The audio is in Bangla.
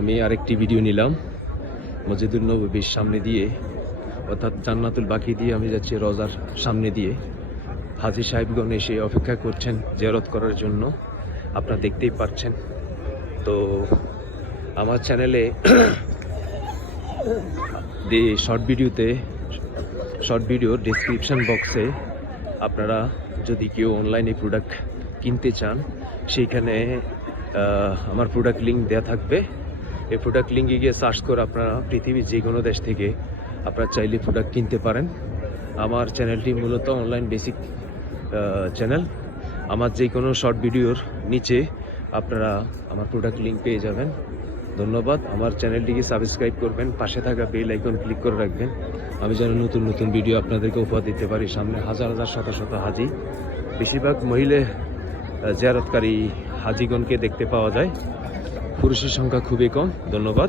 আমি আরেকটি ভিডিও নিলাম মসজিদুল নববীর সামনে দিয়ে, অর্থাৎ জান্নাতুল বাকি দিয়ে আমি যাচ্ছি রোজার সামনে দিয়ে। হাজী সাহেবগণ এসে অপেক্ষা করছেন জিয়ারত করার জন্য, আপনারা দেখতেই পাচ্ছেন। তো আমার চ্যানেলে শর্ট ভিডিও ডেসক্রিপশন বক্সে আপনারা যদি কেউ অনলাইনে প্রোডাক্ট কিনতে চান, সেইখানে আমার প্রোডাক্ট লিঙ্ক দেওয়া থাকবে। এই প্রোডাক্ট লিঙ্কে গিয়ে সার্চ করে আপনারা পৃথিবীর যে কোনো দেশ থেকে আপনারা চাইলে প্রোডাক্ট কিনতে পারেন। আমার চ্যানেলটি মূলত অনলাইন বেসিক চ্যানেল। আমার যে কোনো শর্ট ভিডিওর নিচে আপনারা আমার প্রোডাক্ট লিঙ্ক পেয়ে যাবেন। ধন্যবাদ। আমার চ্যানেলটিকে সাবস্ক্রাইব করবেন, পাশে থাকা বেল আইকন ক্লিক করে রাখবেন, আমি যেন নতুন নতুন ভিডিও আপনাদেরকে উপহার দিতে পারি। সামনে হাজার হাজার শত শত হাজি, বেশিরভাগ মহিলা জিয়ারতকারী হাজিগণকে দেখতে পাওয়া যায়, পুরুষের সংখ্যা খুবই কম। ধন্যবাদ।